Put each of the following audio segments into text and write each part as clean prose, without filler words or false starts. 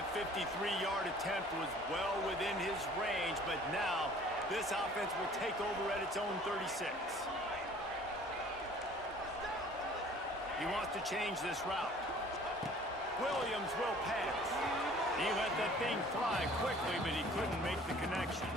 That 53-yard attempt was well within his range, but now this offense will take over at its own 36. He wants to change this route. Williams will pass. He let that thing fly quickly, but he couldn't make the connection.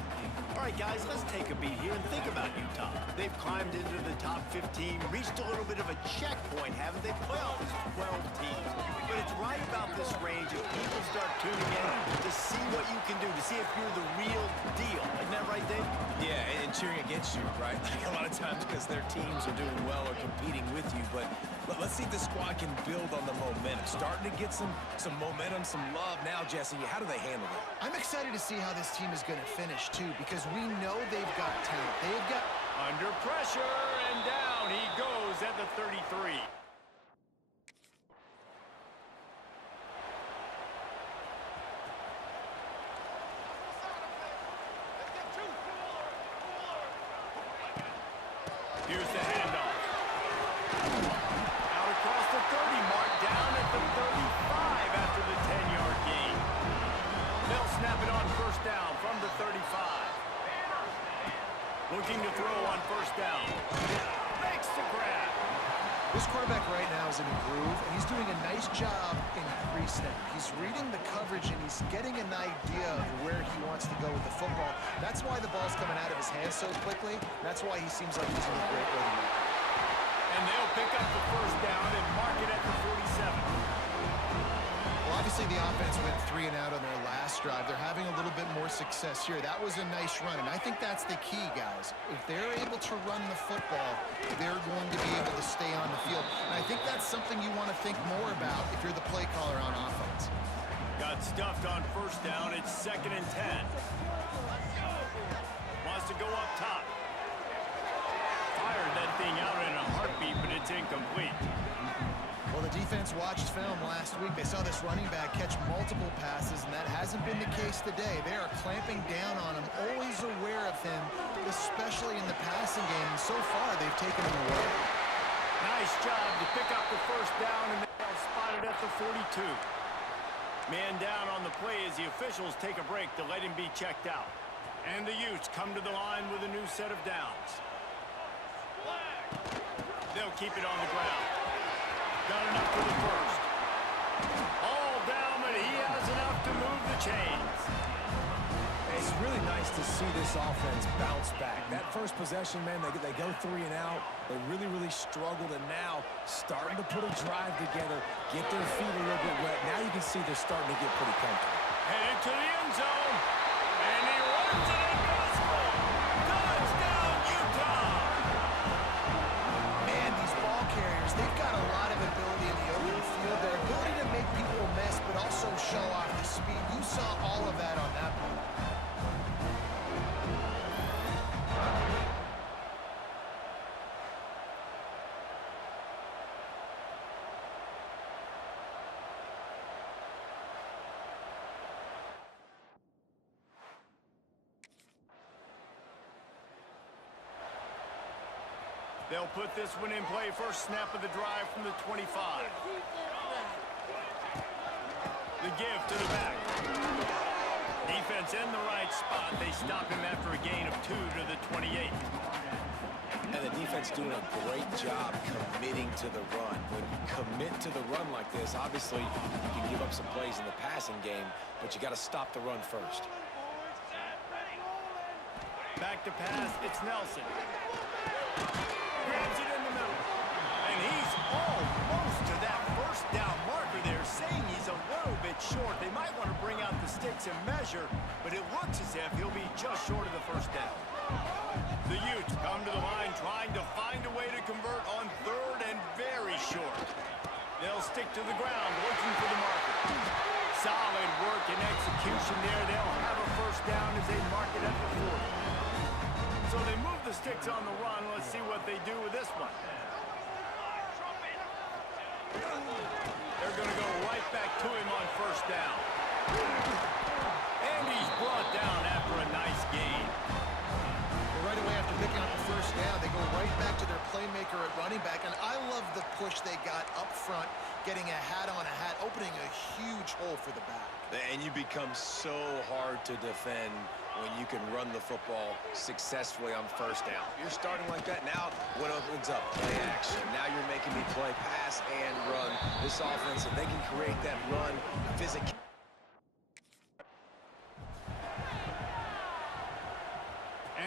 All right, guys, let's take a beat here and think about Utah. They've climbed into the top 15, reached a little bit of a checkpoint, haven't they? Playoff is 12 teams. But it's right about this range if people start tuning in to see what you can do, to see if you're the real deal. Isn't that right, Dave? Yeah, and cheering against you, right? Like a lot of times because their teams are doing well or competing with you. But let's see if the squad can build on the momentum. Starting to get some momentum, some love now, Jesse. How do they handle it? I'm excited to see how this team is going to finish, too, because we know they've got talent. They've got... Under pressure, and down he goes at the 33. Here's the handoff. Out across the 30 mark, down at the 35 after the 10-yard gain. They'll snap it on first down from the 35. Looking to throw on first down. Makes the grab. This quarterback right now is in a groove, and he's doing a nice job in pre-snap. He's reading the coverage, and he's getting an idea of where he wants to go with the football. That's why the ball's coming out of his hands so quickly. That's why he seems like he's in a great rhythm. And they'll pick up the first down and mark it at the 47. Well, obviously the offense went 3 and out on their last drive. They're having a little bit more success here. That was a nice run, and I think that's the key, guys. If they're able to run the football, they're going to be able to stay on the field. And I think that's something you want to think more about if you're the play caller on offense. Got stuffed on first down. It's 2nd and 10. Wants to go up top. Fired that thing out in a heartbeat, but it's incomplete. Well, the defense watched film last week. They saw this running back catch multiple passes, and that hasn't been the case today. They are clamping down on him, always aware of him, especially in the passing game. And so far, they've taken him away. Nice job to pick up the first down, and they'll spot it at the 42. Man down on the play as the officials take a break to let him be checked out. And the Utes come to the line with a new set of downs. They'll keep it on the ground. Got enough for the first. All down, but he has enough to move the chains. It's really nice to see this offense bounce back. That first possession, man, they go 3 and out. They really, really struggled, and now starting to put a drive together, get their feet a little bit wet. Now you can see they're starting to get pretty comfortable. Headed to the end zone, and he runs it in gospel. Touchdown, Utah! Man, these ball carriers, they've got a lot of ability in the open field. Their ability to make people miss, but also show off the speed. You saw all of that on that play. They'll put this one in play. First snap of the drive from the 25. The give to the back. Defense in the right spot. They stop him after a gain of 2 to the 28. And the defense doing a great job committing to the run. When you commit to the run like this, obviously you can give up some plays in the passing game, but you got to stop the run first. Back to pass. It's Nelson. Grabs it in the middle. And he's almost to that first down marker there, saying he's a little bit short. They might want to bring out the sticks and measure, but it looks as if he'll be just short of the first down. The Utes come to the line trying to find a way to convert on 3rd and very short. They'll stick to the ground looking for the marker. Solid work and execution there. They'll have a first down as they mark it at the 40. So they move the sticks on the run. Let's see what they do with this one. They're going to go right back to him on first down. And he's brought down after a nice gain. Right away after picking up the first down, they go right back to their playmaker at running back. And I love the push they got up front getting a hat-on-a-hat, opening a huge hole for the back. And you become so hard to defend when you can run the football successfully on first down. You're starting like that. Now, what opens up? Play action. Now you're making me play pass and run. This offense, if they can create that run, physical.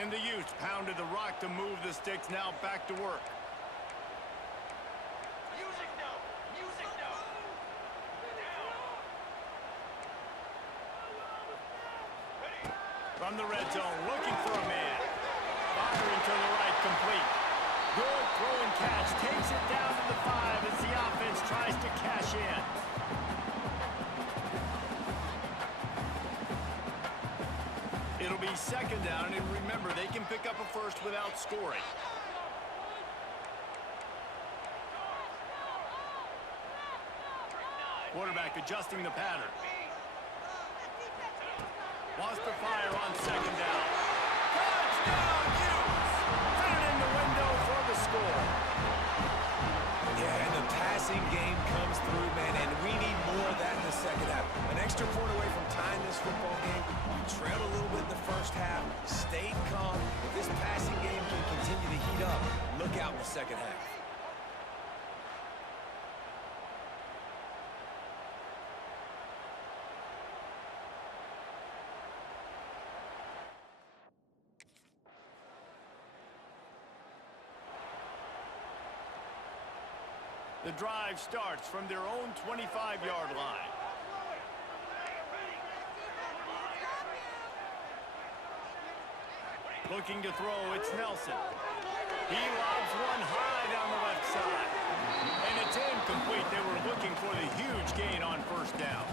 And the Utes pounded the rock to move the sticks. Now back to work. From the red zone, looking for a man. Firing to the right, complete. Good throw and catch. Takes it down to the 5 as the offense tries to cash in. It'll be second down, and remember, they can pick up a first without scoring. Quarterback adjusting the pattern. Wants to fire on second down. Touchdown, Utes! Put it in the window for the score. Yeah, and the passing game comes through, man, and we need more of that in the second half. An extra point away from tying this football game. You trailed a little bit in the first half, stayed calm. If this passing game can continue to heat up, look out in the second half. The drive starts from their own 25-yard line. Looking to throw, it's Nelson. He lobs one high down the left side. And it's incomplete. They were looking for the huge gain on first down.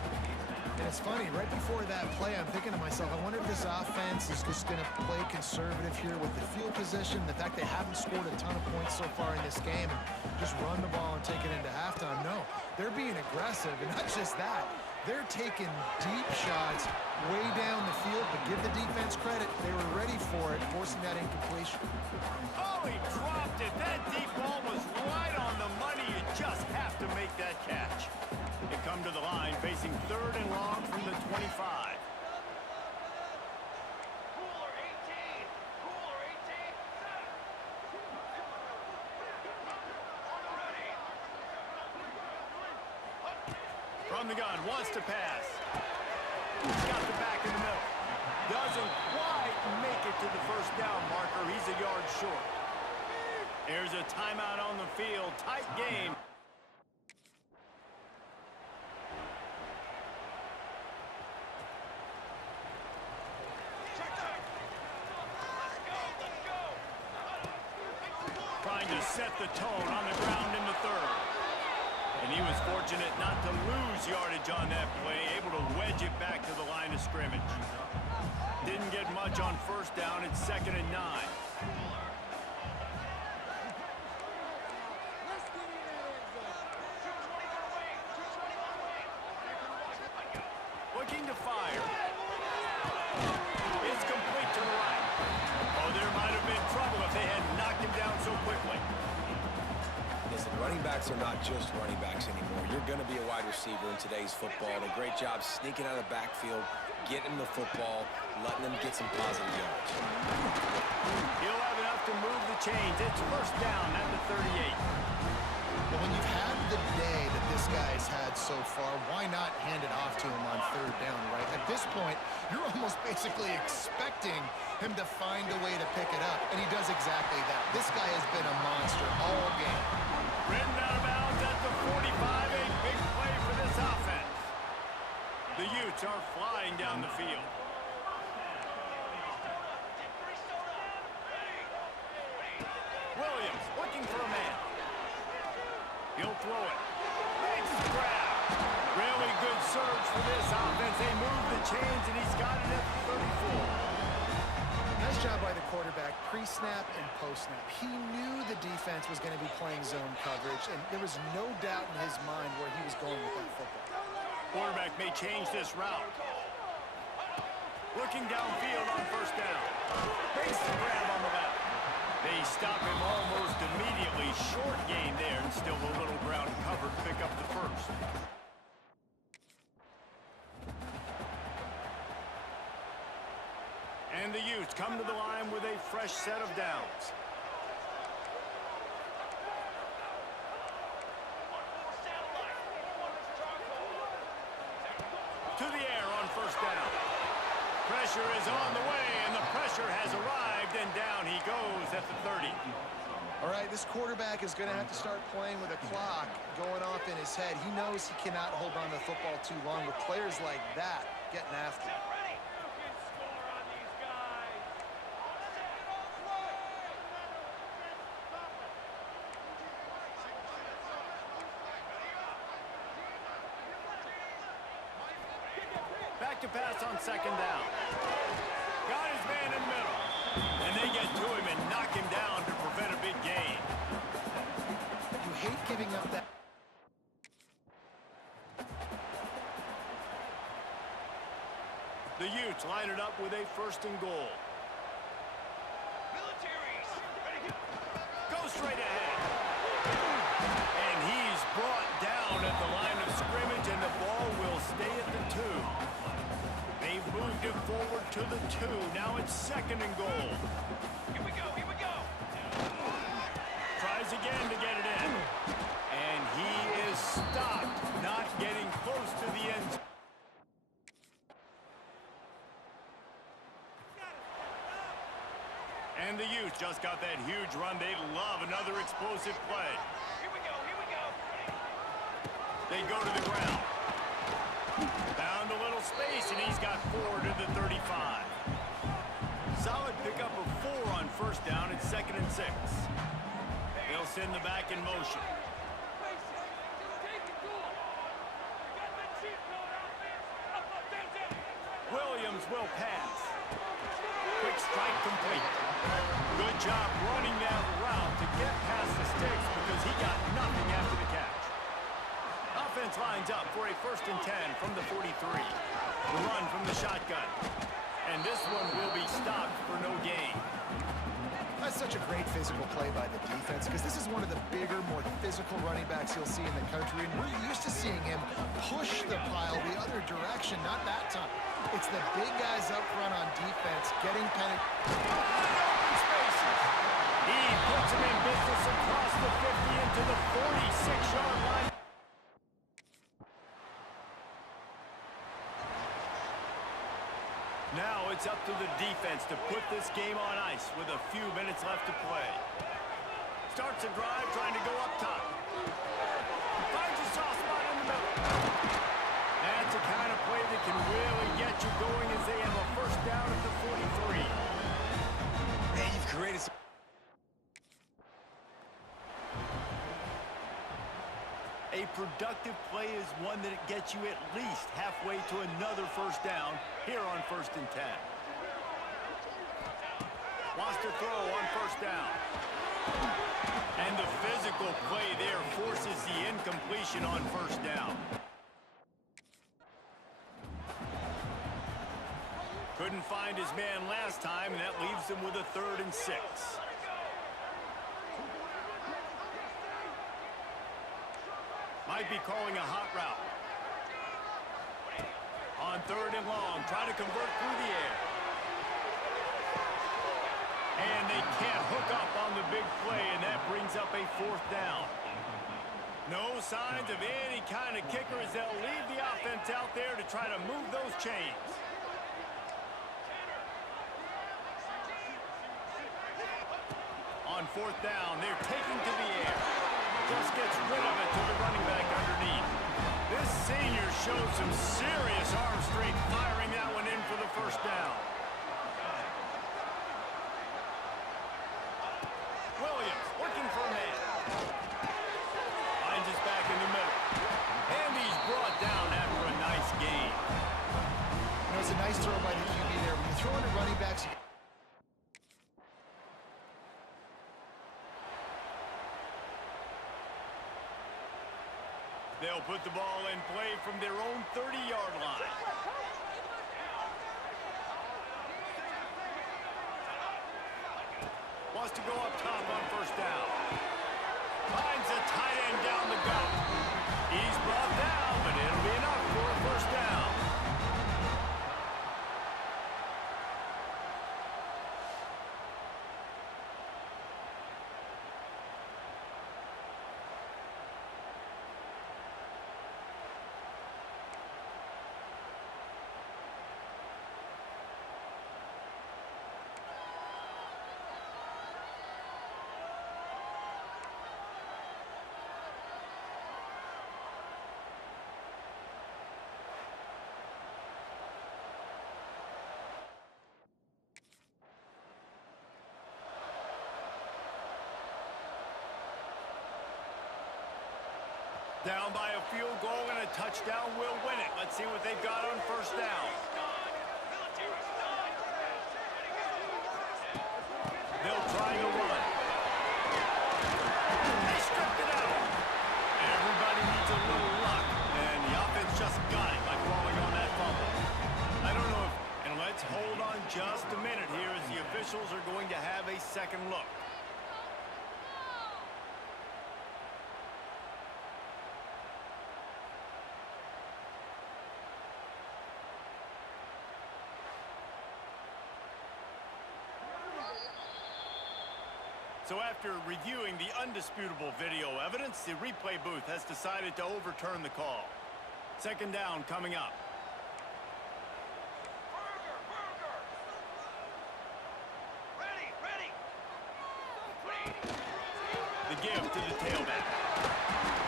And it's funny, right before that play, I'm thinking to myself, I wonder if this offense is just going to play conservative here with the field position, the fact they haven't scored a ton of points so far in this game, and just run the ball and take it into halftime. No, they're being aggressive, and not just that. They're taking deep shots way down the field, but give the defense credit. They were ready for it, forcing that incompletion. Oh, he dropped it. That deep ball was right on the money. You just have to make that catch. They come to the line facing third and long from the 25. From the gun, wants to pass. He's got the back in the middle. Doesn't quite make it to the first down marker. He's a yard short. There's a timeout on the field. Tight game. Trying to set the tone on the ground in the third. And he was fortunate not to lose yardage on that play, able to wedge it back to the line of scrimmage. Didn't get much on first down. It's 2nd and 9. Looking to fire. It's complete to the right. Oh, there might have been trouble if they had knocked him down so quickly. Listen, running backs are not just running backs anymore. You're going to be a wide receiver in today's football. And a great job sneaking out of the backfield, getting the football, letting them get some positive yards. He'll have enough to move the chains. It's first down at the 38. But when you've had the day that this guy's had so far, why not hand it off to him on third down, right? At this point, you're almost basically expecting him to find a way to pick it up, and he does exactly that. This guy has been a monster all game. Ridden out of bounds at the 45. A big play for this offense. The Utes are flying down the field. Williams looking for a man. He'll throw it. Makes the grab. Really good surge for this offense. They move the chains, and he's got it at the 34. Nice job by the quarterback, pre-snap and post-snap. He knew the defense was going to be playing zone coverage, and there was no doubt in his mind where he was going with that football. Quarterback may change this route. Looking downfield on first down. Makes the grab on the left. They stop him almost immediately. Short gain there, and still a little ground covered to pick up the first. And the Utes come to the line with a fresh set of downs. To the air on first down. Pressure is on the way, and the pressure has arrived, and down he goes at the 30. All right, this quarterback is going to have to start playing with a clock going off in his head. He knows he cannot hold on to the football too long with players like that getting after him. Back to pass on second down. Got his man in the middle. And they get to him and knock him down to prevent a big gain. You hate giving up that. The Utes line it up with a first and goal. Go straight ahead. And he's brought down at the line of scrimmage, and the ball will stay at the 2. They've moved him forward to the 2. Now it's second and goal. Here we go, here we go. Tries again to get it in. And he is stopped, not getting close to the end zone. And the Utes just got that huge run. They love another explosive play. Here we go, here we go. They go to the ground. Found a little space, and he's got 4 to the 35. Solid pickup of 4 on first down. It's second and 6. They'll send the back in motion. Williams will pass. Quick strike complete. Good job running that route to get past the sticks because he got nothing after the catch. Offense lines up for a first and 10 from the 43. Run from the shotgun. And this one will be stopped for no gain. That's such a great physical play by the defense because this is one of the bigger, more physical running backs you'll see in the country, and we're used to seeing him push the pile the other direction, not that time. It's the big guys up front on defense getting Open spaces. He puts him in business across the 50 into the 46-yard line. Now it's up to the defense to put this game on ice with a few minutes left to play. Starts a drive trying to go up top. Finds a soft spot in the middle. That's the kind of play that can really get you going as they have a first down at the 43. Man, you've created some... A productive play is one that gets you at least halfway to another first down here on first and 10. Wants to throw on first down. And the physical play there forces the incompletion on first down. Couldn't find his man last time, and that leaves him with a 3rd and 6. Might be calling a hot route. On 3rd and long, trying to convert through the air. And they can't hook up on the big play, and that brings up a 4th down. No signs of any kind of kicker as they'll leave the offense out there to try to move those chains. On 4th down, they're taking to the air. Just gets rid of it to the running back underneath. This senior shows some serious arm strength firing that one in for the first down. Williams looking for a man. Finds his back in the middle. And he's brought down after a nice gain. It was a nice throw by the QB there. When you throw into running backs... They'll put the ball in play from their own 30-yard line. wants to go up top on first down. Finds a tight end down the gut. He's brought down, but it'll be enough for a first down. Down by a field goal and a touchdown will win it. Let's see what they've got on first down. They'll try to run. They stripped it out. Everybody needs a little luck, and the offense just got it by falling on that fumble. I don't know if... And let's hold on just a minute here as the officials are going to have a second look. So after reviewing the undisputable video evidence, the replay booth has decided to overturn the call. Second down coming up. The give to the tailback.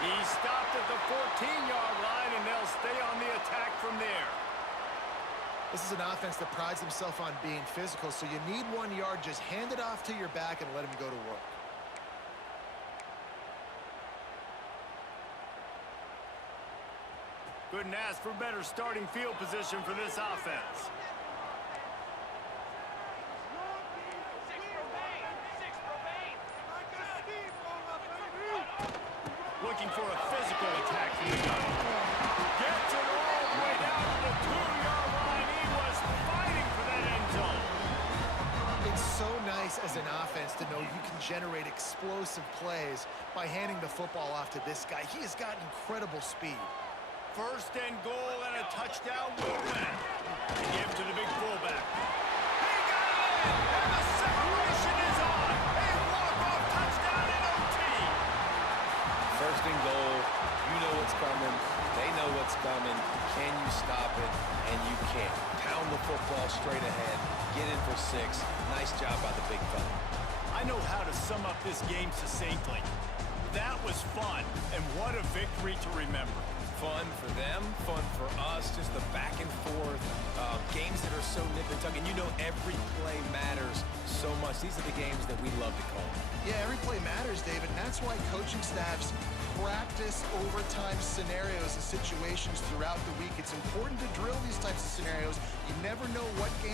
He stopped at the 14-yard line, and they'll stay on the attack from there. This is an offense that prides himself on being physical, so you need 1 yard. Just hand it off to your back and let him go to work. Couldn't ask for better starting field position for this offense. Looking for a physical attack from the gun. Gets it all the way down to the 2-yard line. He was fighting for that end zone. It's so nice as an offense to know you can generate explosive plays by handing the football off to this guy. He has got incredible speed. First and goal and a touchdown will win. Give to the big fullback. He got it in, and the celebration is on. A walk-off touchdown in OT. First and goal, you know what's coming. They know what's coming. Can you stop it? And you can't. Pound the football straight ahead. Get in for 6. Nice job by the big fella. I know how to sum up this game succinctly. That was fun, and what a victory to remember. Fun for them, fun for us, just the back and forth, games that are so nip and tuck, and you know every play matters so much. These are the games that we love to call. Yeah, every play matters, David, and that's why coaching staffs practice overtime scenarios and situations throughout the week. It's important to drill these types of scenarios. You never know what game